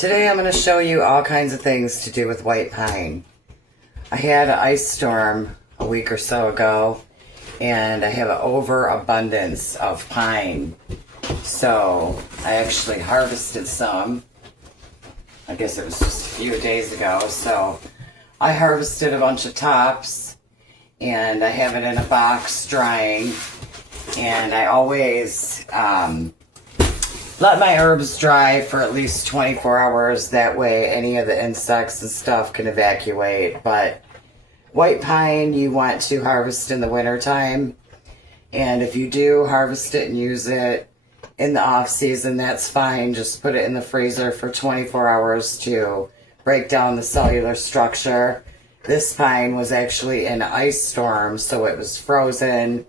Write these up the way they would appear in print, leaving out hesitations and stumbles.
Today I'm going to show you all kinds of things to do with white pine. I had an ice storm a week or so ago, and I have an overabundance of pine. So I actually harvested some. I guess it was just a few days ago. So I harvested a bunch of tops, and I have it in a box drying. And I always let my herbs dry for at least 24 hours. That way any of the insects and stuff can evacuate. But white pine you want to harvest in the wintertime. And if you do harvest it and use it in the off season, that's fine. Just put it in the freezer for 24 hours to break down the cellular structure. This pine was actually in an ice storm, so it was frozen.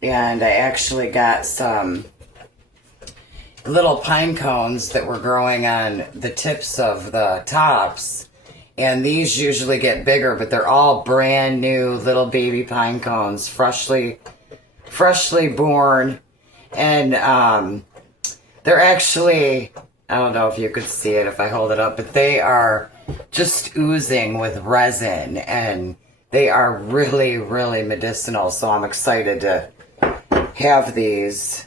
And I actually got some little pine cones that were growing on the tips of the tops. And these usually get bigger, but they're all brand new little baby pine cones, freshly born. And they're actually, I don't know if you could see it if I hold it up, but they are just oozing with resin, and they are really, really medicinal. So I'm excited to have these.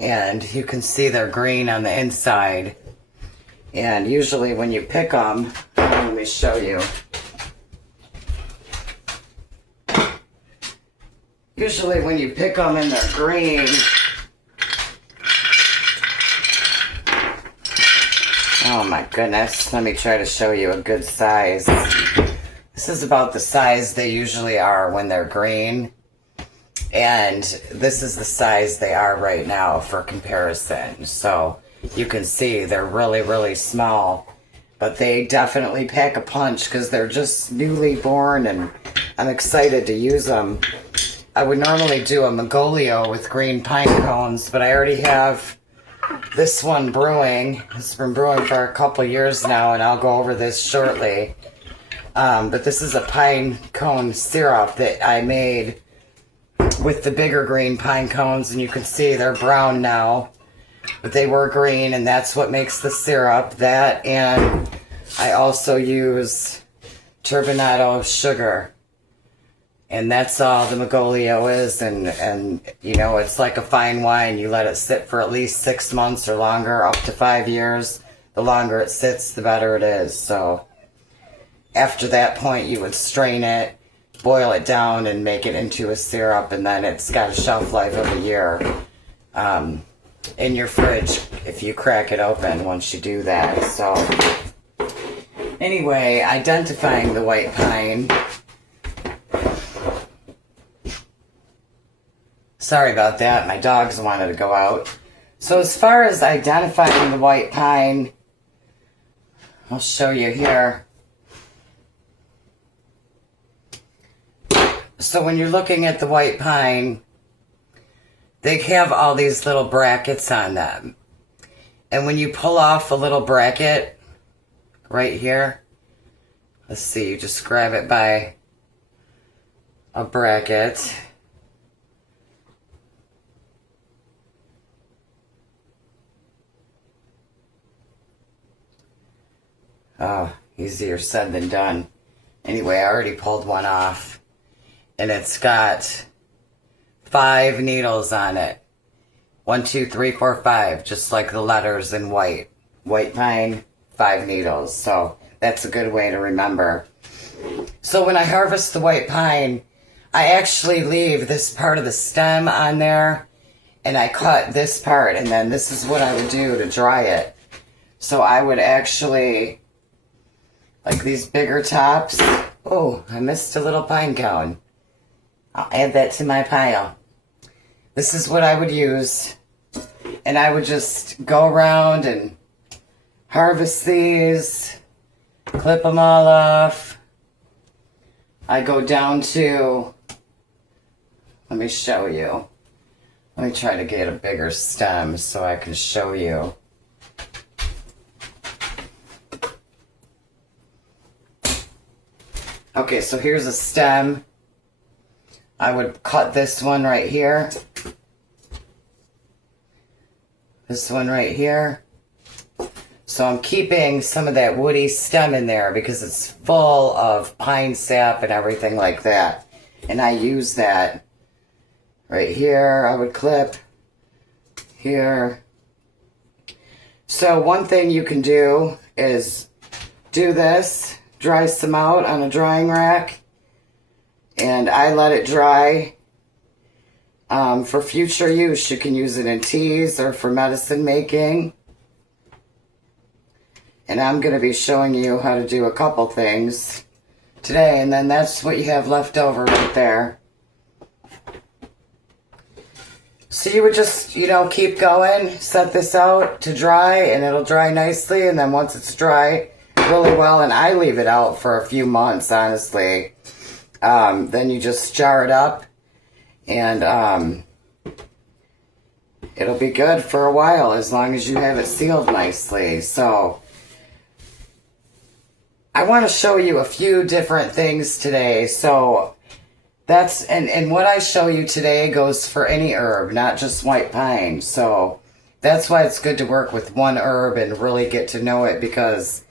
And you can see they're green on the inside. And usually when you pick them, let me show you. Usually when you pick them and they're green, oh my goodness, let me try to show you a good size. This is about the size they usually are when they're green. And this is the size they are right now for comparison. So you can see they're really, really small. But they definitely pack a punch because they're just newly born, and I'm excited to use them. I would normally do a Magolio with green pine cones, but I already have this one brewing. It's been brewing for a couple years now, and I'll go over this shortly. But this is a pine cone syrup that I made with the bigger green pine cones, and you can see they're brown now, but they were green, and that's what makes the syrup. That, and I also use turbinado sugar, and that's all the Magolio is. And you know, it's like a fine wine. You let it sit for at least 6 months or longer, up to 5 years. The longer it sits, the better it is. So after that point, you would strain it, boil it down, and make it into a syrup, and then it's got a shelf life of a year in your fridge if you crack it open once you do that. So anyway, identifying the white pine. Sorry about that, my dogs wanted to go out. So as far as identifying the white pine, I'll show you here. So when you're looking at the white pine, they have all these little brackets on them. And when you pull off a little bracket right here, let's see, you just grab it by a bracket. Oh, easier said than done. Anyway, I already pulled one off. And it's got 5 needles on it. 1, 2, 3, 4, 5. Just like the letters in white. White pine, 5 needles. So that's a good way to remember. So when I harvest the white pine, I actually leave this part of the stem on there. And I cut this part. And then this is what I would do to dry it. So I would actually, like these bigger tops. Oh, I missed a little pine cone. I'll add that to my pile. This is what I would use. And I would just go around and harvest these, clip them all off. I go down to, let me show you. Let me try to get a bigger stem so I can show you. Okay, so here's a stem. I would cut this one right here. This one right here. So I'm keeping some of that woody stem in there because it's full of pine sap and everything like that. And I use that right here. I would clip here. So one thing you can do is do this, dry some out on a drying rack, and I let it dry. For future use, you can use it in teas or for medicine making. And I'm going to be showing you how to do a couple things today, and then that's what you have left over right there. So you would just, keep going, set this out to dry, and it'll dry nicely, and then once it's dry really well, and I leave it out for a few months, honestly, then you just jar it up, and it'll be good for a while as long as you have it sealed nicely. So I want to show you a few different things today. So that's, and what I show you today goes for any herb, not just white pine. So that's why it's good to work with one herb and really get to know it, because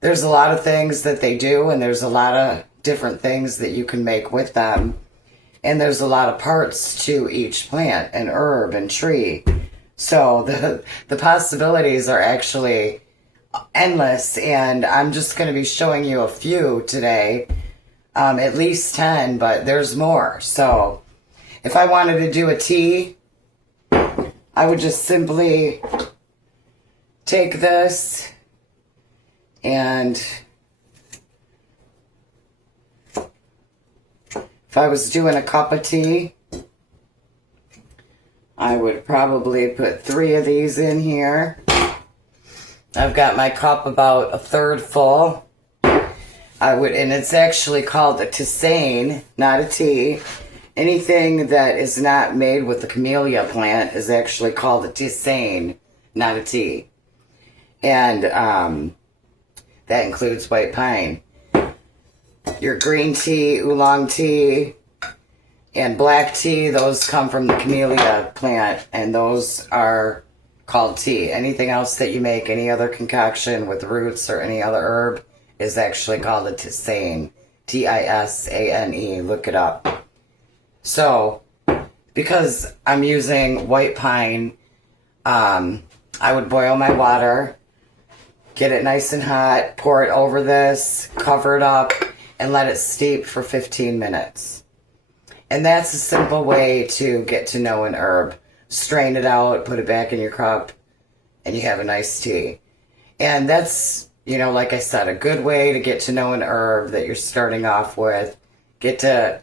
there's a lot of things that they do, and there's a lot of different things that you can make with them. And there's a lot of parts to each plant and herb and tree. So the possibilities are actually endless, and I'm just going to be showing you a few today, at least 10, but there's more. So if I wanted to do a tea, I would just simply take this and if I was doing a cup of tea, I would probably put 3 of these in here. I've got my cup about a third full. And it's actually called a tisane, not a tea. Anything that is not made with the camellia plant is actually called a tisane, not a tea. And that includes white pine. Your green tea, oolong tea, and black tea, those come from the camellia plant, and those are called tea. Anything else that you make, any other concoction with roots or any other herb, is actually called a tisane. Tisane. Look it up. So, because I'm using white pine, I would boil my water, get it nice and hot, pour it over this, cover it up, and let it steep for 15 minutes. And that's a simple way to get to know an herb. Strain it out, put it back in your cup, and you have a nice tea. And that's, like I said, a good way to get to know an herb that you're starting off with. Get to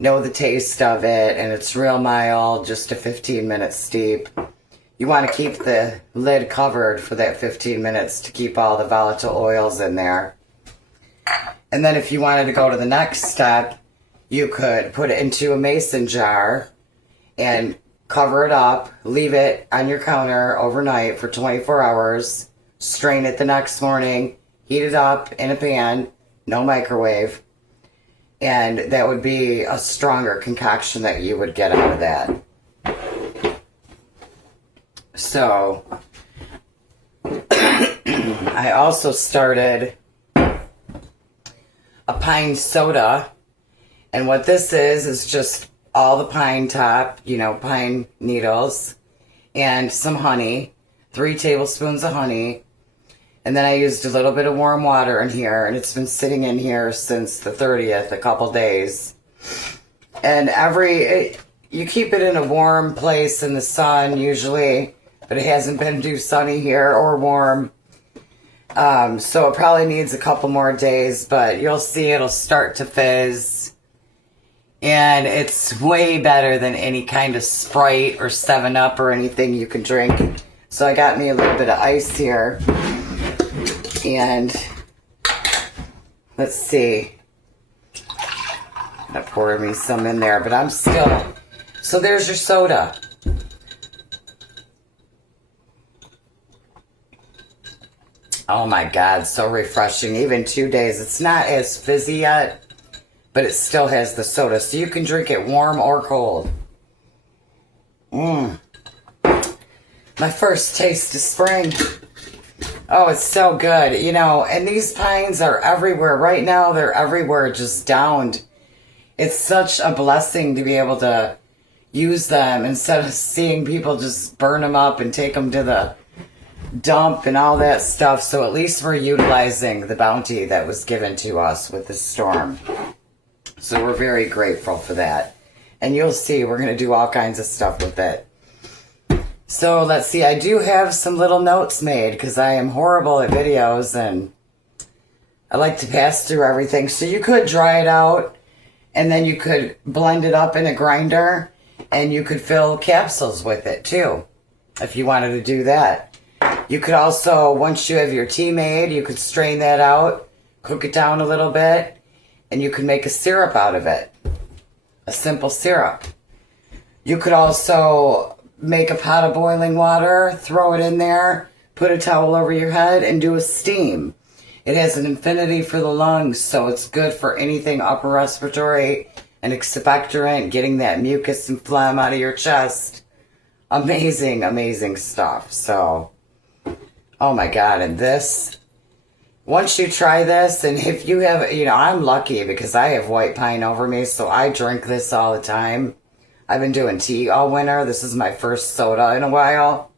know the taste of it, and it's real mild, just a 15-minute steep. You want to keep the lid covered for that 15 minutes to keep all the volatile oils in there. And then if you wanted to go to the next step, you could put it into a mason jar and cover it up, leave it on your counter overnight for 24 hours, strain it the next morning, heat it up in a pan, no microwave, and that would be a stronger concoction that you would get out of that. So, I also started a pine soda, and what this is just all the pine top, pine needles, and some honey, 3 tablespoons of honey, and then I used a little bit of warm water in here, and it's been sitting in here since the 30th, a couple days. And you keep it in a warm place in the sun usually, but it hasn't been too sunny here or warm. So it probably needs a couple more days, but you'll see it'll start to fizz. And it's way better than any kind of Sprite or 7-Up or anything you can drink. So I got me a little bit of ice here. And let's see. I'm going to pour me some in there, but I'm still... So there's your soda. Oh my God, so refreshing. Even 2 days. It's not as fizzy yet, but it still has the soda. So you can drink it warm or cold. My first taste of spring. Oh, it's so good. You know, and these pines are everywhere. Right now, they're everywhere, just downed. It's such a blessing to be able to use them instead of seeing people just burn them up and take them to the dump and all that stuff. So at least we're utilizing the bounty that was given to us with the storm. So we're very grateful for that. And you'll see, we're going to do all kinds of stuff with it. So let's see, I do have some little notes made because I am horrible at videos and I like to pass through everything. So you could dry it out and then you could blend it up in a grinder and you could fill capsules with it too, if you wanted to do that. You could also, once you have your tea made, you could strain that out, cook it down a little bit, and you could make a syrup out of it. A simple syrup. You could also make a pot of boiling water, throw it in there, put a towel over your head, and do a steam. It has an infinity for the lungs, so it's good for anything upper respiratory, an expectorant, getting that mucus and phlegm out of your chest. Amazing, amazing stuff. So, oh my God, and this, once you try this, and if you have, you know, I'm lucky because I have white pine over me, so I drink this all the time. I've been doing tea all winter. This is my first soda in a while.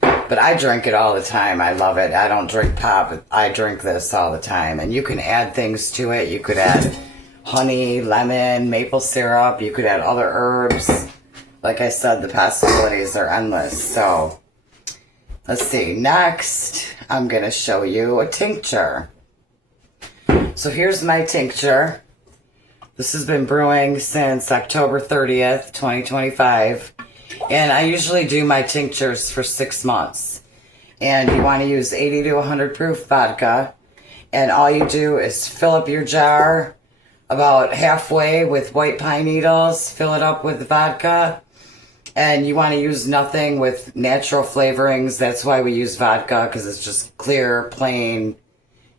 But I drink it all the time. I love it. I don't drink pop, but I drink this all the time. And you can add things to it. You could add honey, lemon, maple syrup. You could add other herbs. Like I said, the possibilities are endless. So, let's see. Next, I'm going to show you a tincture. So here's my tincture. This has been brewing since October 30th, 2025. And I usually do my tinctures for 6 months. And you want to use 80 to 100 proof vodka. And all you do is fill up your jar about halfway with white pine needles. Fill it up with vodka. And you want to use nothing with natural flavorings. That's why we use vodka, because it's just clear, plain.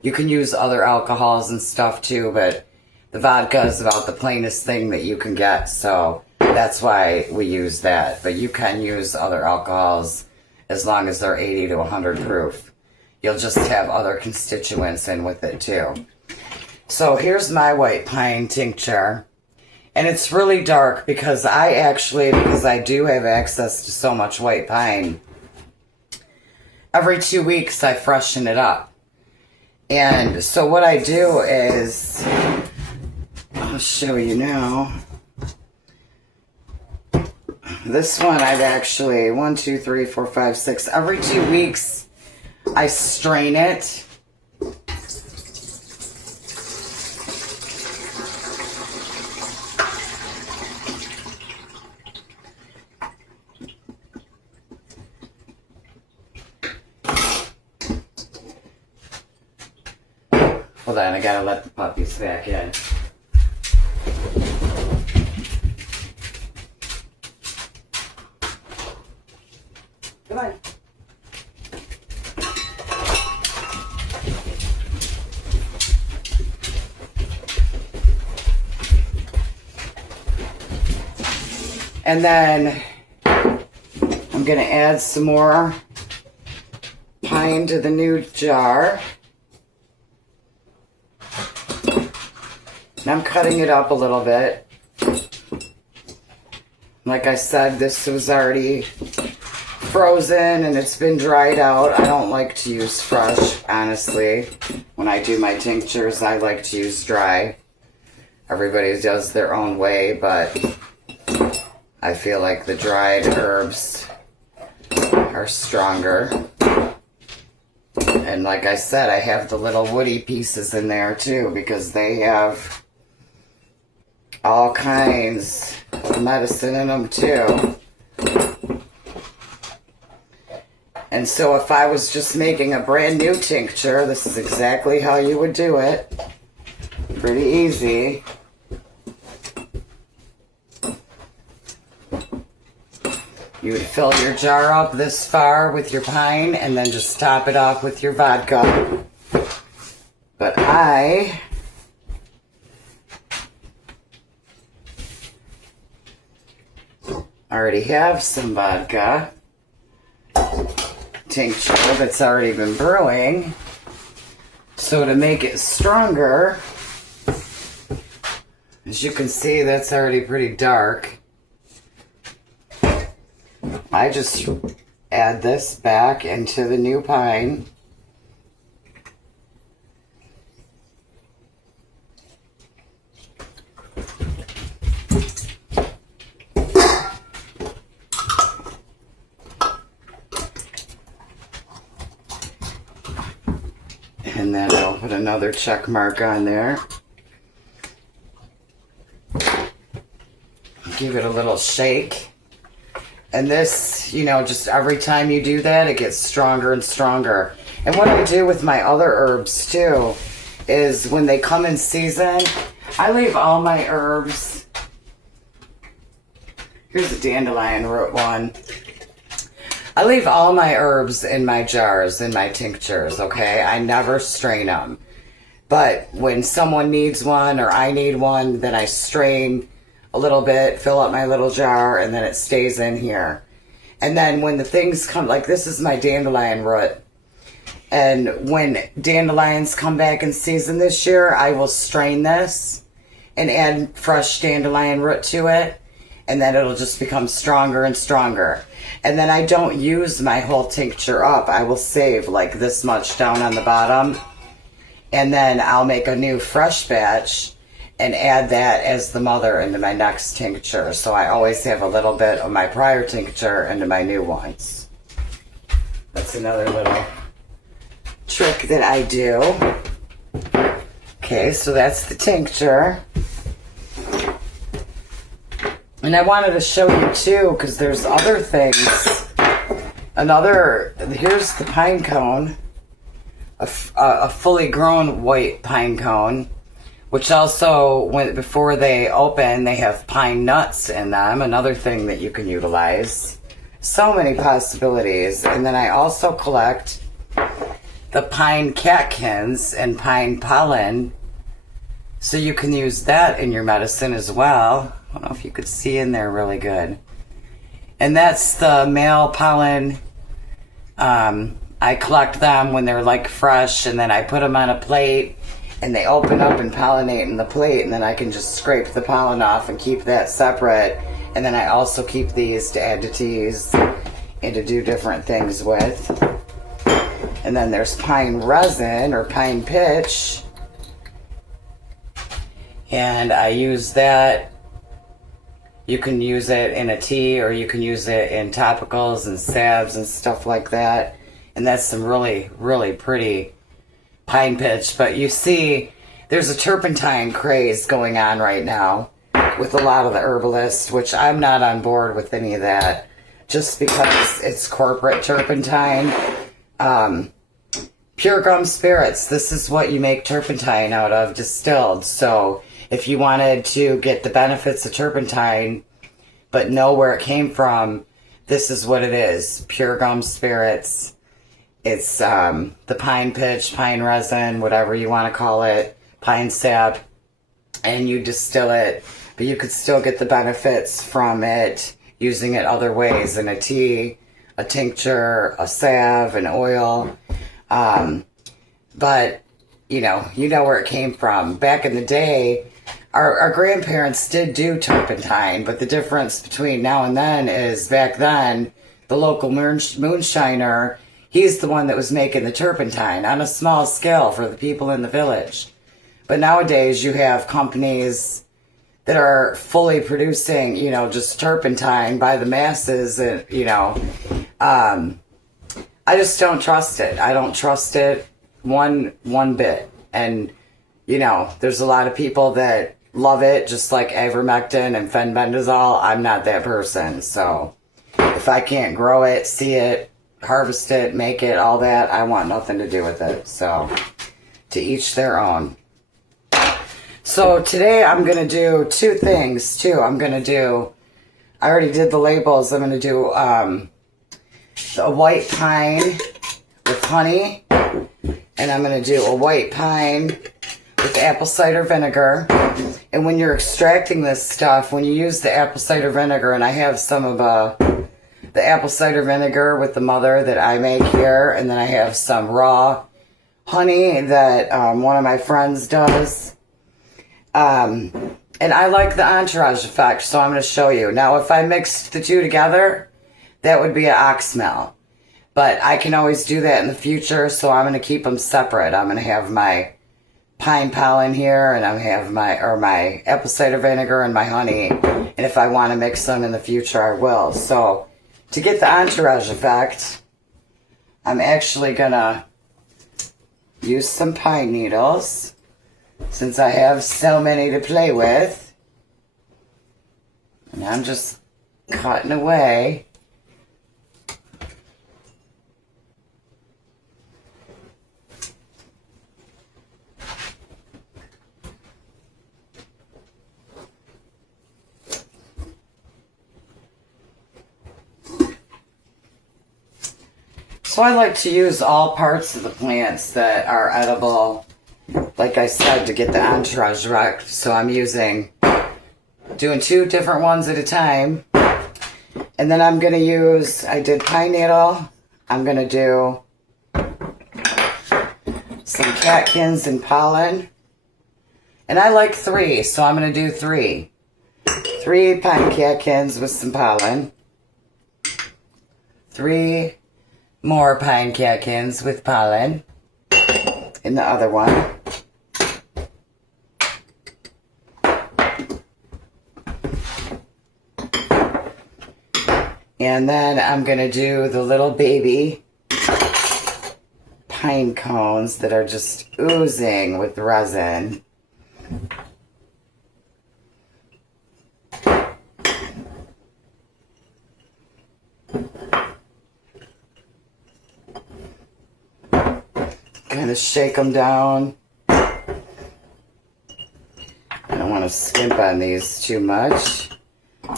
You can use other alcohols and stuff too, but the vodka is about the plainest thing that you can get, so that's why we use that. But you can use other alcohols as long as they're 80 to 100 proof. You'll just have other constituents in with it too. So here's my white pine tincture. And it's really dark because because I do have access to so much white pine, every 2 weeks I freshen it up. And so what I do is, I'll show you now. This one I've actually, 1, 2, 3, 4, 5, 6, every 2 weeks I strain it. Hold on, I gotta let the puppies back in. Come on. And then I'm gonna add some more pine to the new jar. And I'm cutting it up a little bit. Like I said, this was already frozen and it's been dried out. I don't like to use fresh, honestly. When I do my tinctures, I like to use dry. Everybody does their own way, but I feel like the dried herbs are stronger. And like I said, I have the little woody pieces in there too, because they have all kinds of medicine in them too. And so if I was just making a brand new tincture, this is exactly how you would do it. Pretty easy. You would fill your jar up this far with your pine and then just top it off with your vodka. But I already have some vodka. tincture that's already been brewing. So to make it stronger, as you can see, that's already pretty dark. I just add this back into the new pine. And then I'll put another check mark on there. Give it a little shake. And this, you know, just every time you do that, it gets stronger and stronger. And what I do with my other herbs, too, is when they come in season, I leave all my herbs. Here's a dandelion root one. I leave all my herbs in my jars, in my tinctures, okay? I never strain them. But when someone needs one or I need one, then I strain a little bit, fill up my little jar, and then it stays in here. And then when the things come, like this is my dandelion root. And when dandelions come back in season this year, I will strain this and add fresh dandelion root to it. And then it'll just become stronger and stronger. And then I don't use my whole tincture up. I will save like this much down on the bottom. And then I'll make a new fresh batch and add that as the mother into my next tincture. So I always have a little bit of my prior tincture into my new ones. That's another little trick that I do. Okay, so that's the tincture. And I wanted to show you too, because there's other things. Here's the pine cone, a fully grown white pine cone, which also, before they open, they have pine nuts in them, another thing that you can utilize. So many possibilities. And then I also collect the pine catkins and pine pollen, so you can use that in your medicine as well. I don't know if you could see in there really good. And that's the male pollen. I collect them when they're like fresh, and then I put them on a plate, and they open up and pollinate in the plate, and then I can just scrape the pollen off and keep that separate. And then I also keep these to add to teas and to do different things with. And then there's pine resin or pine pitch. And I use that. You can use it in a tea, or you can use it in topicals and salves and stuff like that. And that's some really, really pretty pine pitch. But you see, there's a turpentine craze going on right now with a lot of the herbalists, which I'm not on board with any of that, just because it's corporate turpentine. Pure gum spirits, this is what you make turpentine out of, distilled. So if you wanted to get the benefits of turpentine, but know where it came from, this is what it is. Pure gum spirits. It's the pine pitch, pine resin, whatever you want to call it, pine sap, and you distill it, but you could still get the benefits from it using it other ways, in a tea, a tincture, a salve, an oil. But, you know where it came from. Back in the day, our grandparents did do turpentine, but the difference between now and then is back then, the local moonshiner, he's the one that was making the turpentine on a small scale for the people in the village. But nowadays you have companies that are fully producing, just turpentine by the masses, and, I just don't trust it. I don't trust it one bit. And, there's a lot of people that love it, just like ivermectin and fenbendazole. I'm not that person. So if I can't grow it, see it, harvest it, make it, all that, I want nothing to do with it. So to each their own. So today I'm going to do two things too. I already did the labels. I'm going to do a white pine with honey, and I'm going to do a white pine with apple cider vinegar. And when you're extracting this stuff, when you use the apple cider vinegar, and I have some of the apple cider vinegar with the mother that I make here. And then I have some raw honey that one of my friends does. And I like the entourage effect, so I'm going to show you. Now, if I mixed the two together, that would be an oxmel. But I can always do that in the future, so I'm going to keep them separate. I'm going to have my pine pollen here, and I'm going to have my apple cider vinegar and my honey. And if I want to mix them in the future, I will. So, to get the entourage effect, I'm actually going to use some pine needles, since I have so many to play with. And I'm just cutting away. So I like to use all parts of the plants that are edible, like I said, to get the entourage right. So I'm doing 2 different ones at a time. And then I'm going to use, I did pine needle. I'm going to do some catkins and pollen. And I like 3, so I'm going to do 3. 3 pine catkins with some pollen. 3 more pine catkins with pollen in the other one. And then I'm going to do the little baby pine cones that are just oozing with resin. Kind of shake them down. I don't want to skimp on these too much. I'm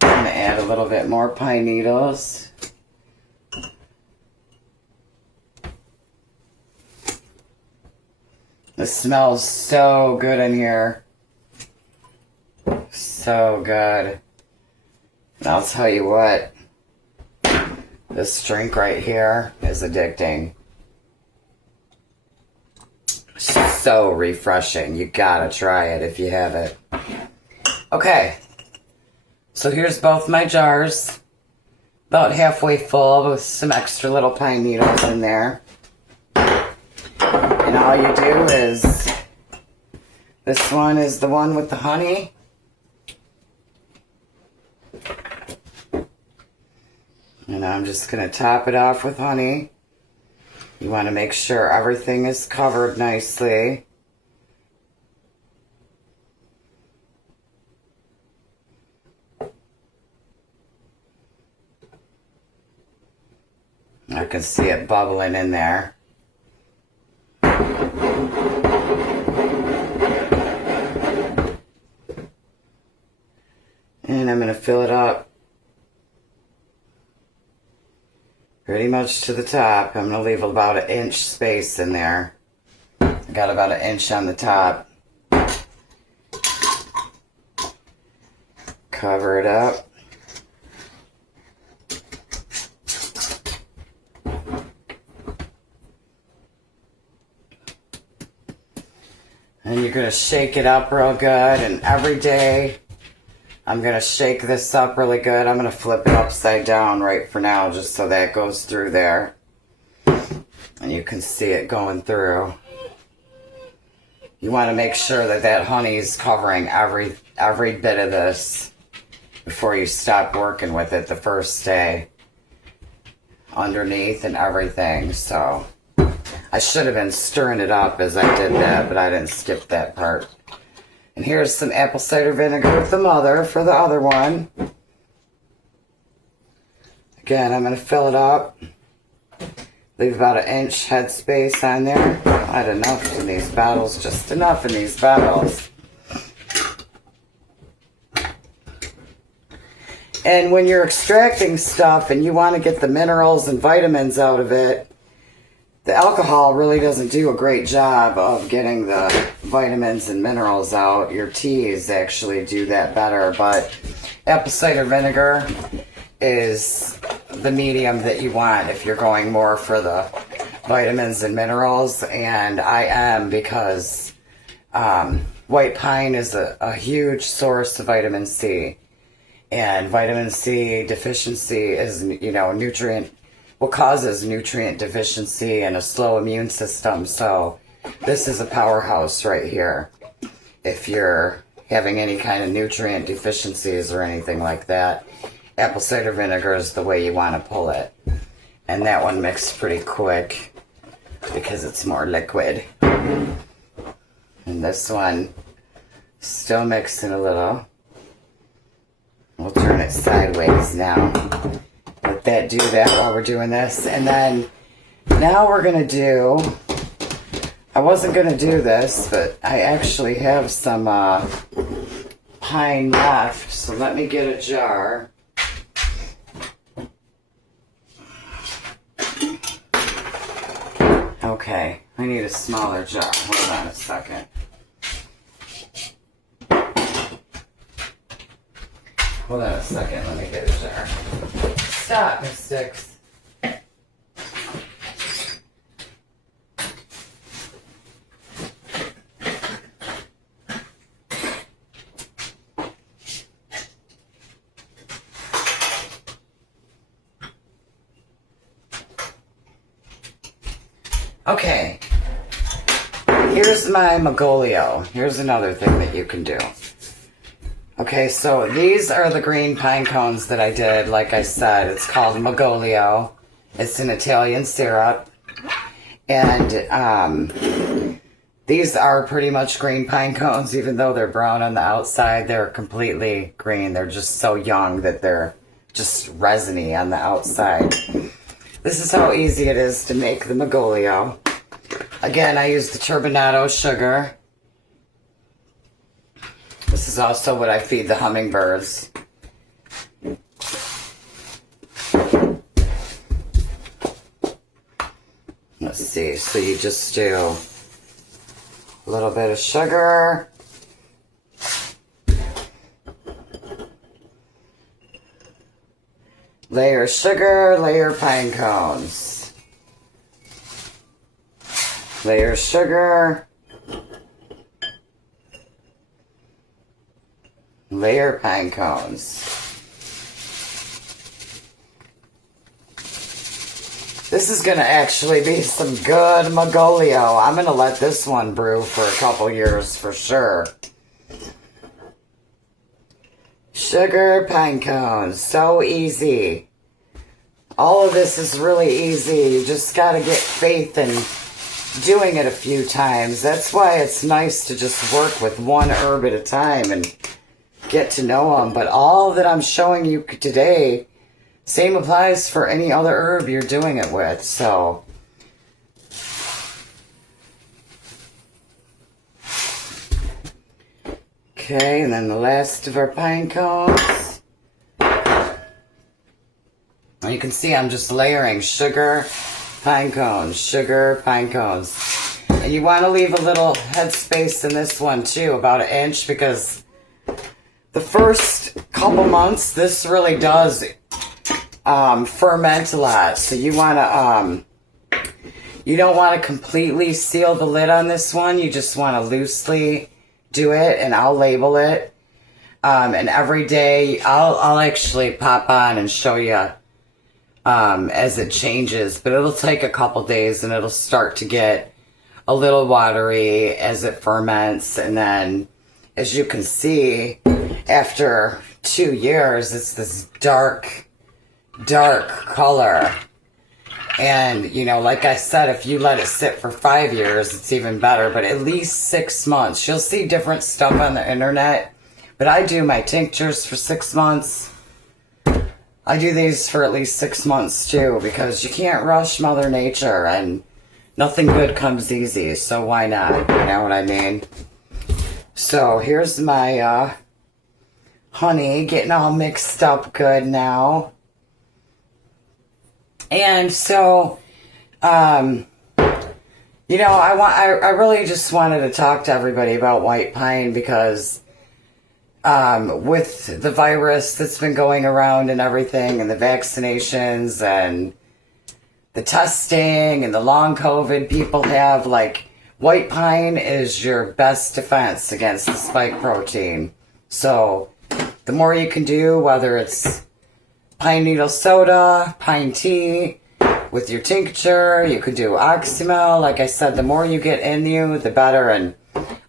going to add a little bit more pine needles. It smells so good in here. So good. And I'll tell you what. This drink right here is addicting. So refreshing. You gotta try it if you haven't. Okay. So here's both my jars. About halfway full with some extra little pine needles in there. And all you do is, this one is the one with the honey. And I'm just going to top it off with honey. You want to make sure everything is covered nicely. I can see it bubbling in there. And I'm going to fill it up pretty much to the top. I'm going to leave about an inch space in there. I got about an inch on the top. Cover it up. And you're going to shake it up real good. And every day I'm going to shake this up really good. I'm going to flip it upside down right for now, just so that goes through there. And you can see it going through. You want to make sure that that honey is covering every bit of this before you stop working with it the first day. Underneath and everything. So I should have been stirring it up as I did that, but I didn't skip that part. And here's some apple cider vinegar with the mother for the other one. Again, I'm going to fill it up. Leave about an inch head space on there. Not enough in these bottles, just enough in these bottles. And when you're extracting stuff and you want to get the minerals and vitamins out of it, the alcohol really doesn't do a great job of getting the vitamins and minerals out. Your teas actually do that better. But apple cider vinegar is the medium that you want if you're going more for the vitamins and minerals, and I am, because white pine is a huge source of vitamin C, and vitamin C deficiency is, what causes nutrient deficiency and a slow immune system. So this is a powerhouse right here if you're having any kind of nutrient deficiencies or anything like that. Apple cider vinegar is the way you want to pull it. And that one mixed pretty quick because it's more liquid. And this one, still mixing a little. We'll turn it sideways now. Let that do that while we're doing this. And then now we're going to do, I wasn't going to do this, but I actually have some pine left. So let me get a jar. Okay, I need a smaller jar. Hold on a second. Hold on a second, let me get a jar. Stop, Miss Sticks. Okay, here's my Magolio. Here's another thing that you can do. Okay, so these are the green pine cones that I did. Like I said, it's called Magolio. It's an Italian syrup. And these are pretty much green pine cones, even though they're brown on the outside. They're completely green. They're just so young that they're just resiny on the outside. This is how easy it is to make the Magolio. Again, I use the turbinado sugar. This is also what I feed the hummingbirds. Let's see, so you just do a little bit of sugar. Layer sugar, layer pine cones. Layer sugar. Layer pine cones. This is going to actually be some good Magolio. I'm going to let this one brew for a couple years for sure. Sugar, pine cones. So easy. All of this is really easy. You just got to get faith in doing it a few times. That's why it's nice to just work with one herb at a time and get to know them. But all that I'm showing you today, same applies for any other herb you're doing it with. So okay, and then the last of our pine cones. You can see I'm just layering sugar, pine cones, sugar, pine cones. And you want to leave a little head space in this one too, about 1 inch, because the first couple months, this really does ferment a lot. So you want to, you don't want to completely seal the lid on this one. You just want to loosely do it, and I'll label it. And every day, I'll actually pop on and show you as it changes. But it'll take a couple days, and it'll start to get a little watery as it ferments. And then, as you can see, after 2 years, it's this dark color. And, you know, like I said, if you let it sit for 5 years, it's even better. But at least 6 months. You'll see different stuff on the internet. But I do my tinctures for 6 months. I do these for at least 6 months too, because you can't rush Mother Nature, and nothing good comes easy. So why not? You know what I mean? So here's my honey getting all mixed up good now. And so, you know, I really just wanted to talk to everybody about white pine, because with the virus that's been going around and everything, and the vaccinations and the testing and the long COVID people have, like, white pine is your best defense against the spike protein. So the more you can do, whether it's pine needle soda, pine tea, with your tincture, you could do oxymel. Like I said, the more you get in you, the better. And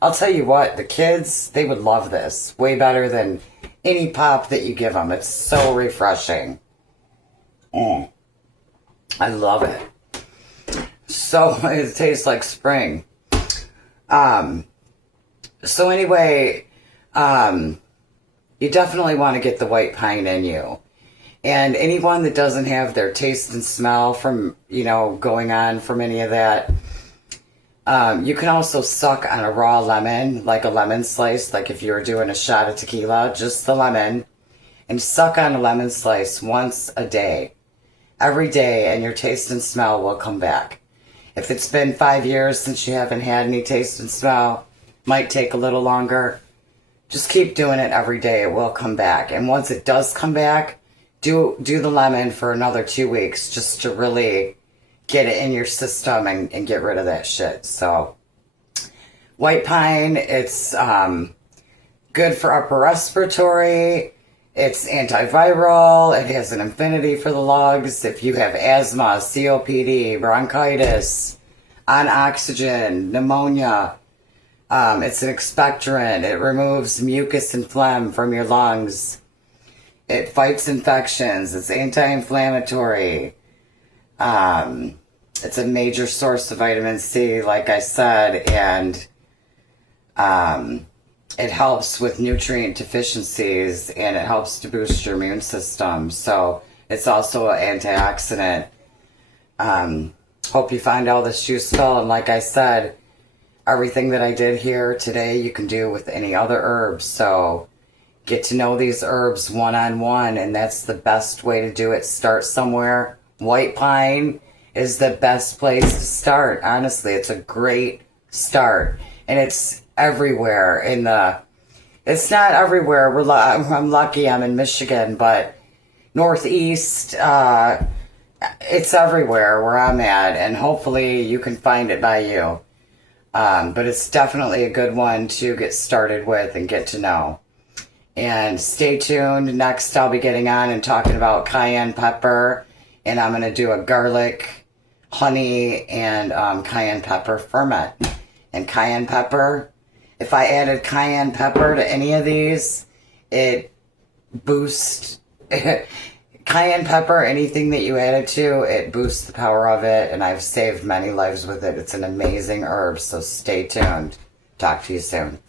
I'll tell you what, the kids, they would love this. Way better than any pop that you give them. It's so refreshing. I love it. So it tastes like spring. So anyway, you definitely want to get the white pine in you. And anyone that doesn't have their taste and smell from, going on from any of that, you can also suck on a raw lemon, like a lemon slice, like if you were doing a shot of tequila, just the lemon, and suck on a lemon slice once a day, every day, and your taste and smell will come back. If it's been 5 years since you haven't had any taste and smell, might take a little longer. Just keep doing it every day. It will come back. And once it does come back, do the lemon for another 2 weeks just to really get it in your system and get rid of that shit. So white pine, it's good for upper respiratory. It's antiviral. It has an affinity for the lungs. If you have asthma, COPD, bronchitis, on oxygen, pneumonia, it's an expectorant. It removes mucus and phlegm from your lungs. It fights infections. It's anti-inflammatory. It's a major source of vitamin C, like I said, and it helps with nutrient deficiencies, and it helps to boost your immune system. So it's also an antioxidant. Hope you find all this useful. And like I said, everything that I did here today, you can do with any other herbs. So get to know these herbs one-on-one, and that's the best way to do it. Start somewhere. White pine is the best place to start. Honestly, it's a great start. And it's everywhere it's not everywhere. I'm lucky I'm in Michigan, but Northeast, it's everywhere where I'm at, and hopefully you can find it by you. But it's definitely a good one to get started with and get to know. And stay tuned. Next, I'll be getting on and talking about cayenne pepper, and I'm going to do a garlic, honey, and cayenne pepper ferment. And cayenne pepper, if I added cayenne pepper to any of these, it boosts cayenne pepper, anything that you add it to, it boosts the power of it, and I've saved many lives with it. It's an amazing herb, so stay tuned. Talk to you soon.